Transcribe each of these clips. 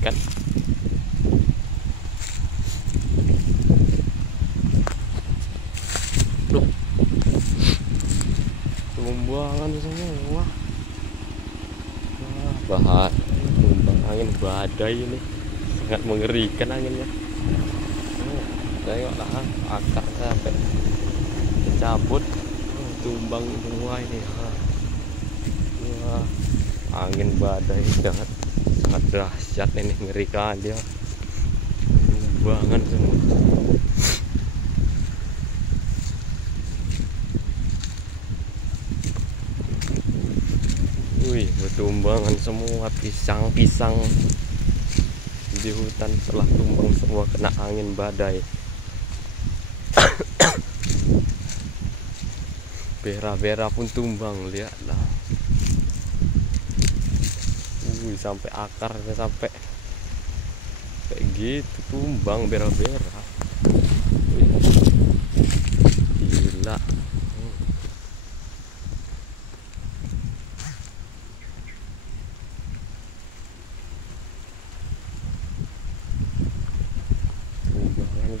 mengerikan. Duh, tumbangan semua. Wah, bahaya, tumbang angin badai ini, sangat mengerikan anginnya. Tengoklah akar sampai cabut, tumbang semua ini. Wah, angin badai sangat dahsyat ini, mengerikan dia. Tumbangan semua. Wih, bertumbangan semua, pisang-pisang di hutan telah tumbang semua kena angin badai. Bera-bera pun tumbang, lihatlah. Wih, sampai akarnya sampai kayak gitu tumbang bera-bera. Wih, gila.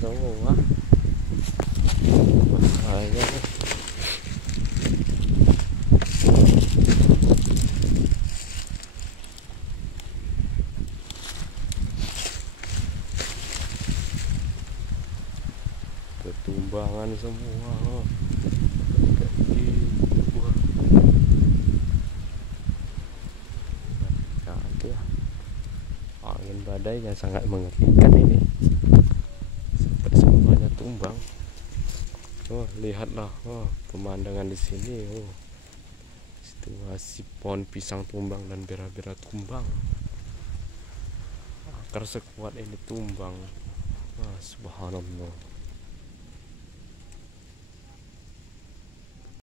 Tumbangan semua. Bahaya nih. Bertumbangan semua. Kayak gitu. Wah. Ya. Angin badai yang sangat mengerikan ini. Sampai semuanya tumbang. Oh, lihatlah, pemandangan di sini. Situasi pohon pisang tumbang dan bera-bera tumbang. Akar sekuat ini tumbang. Subhanallah.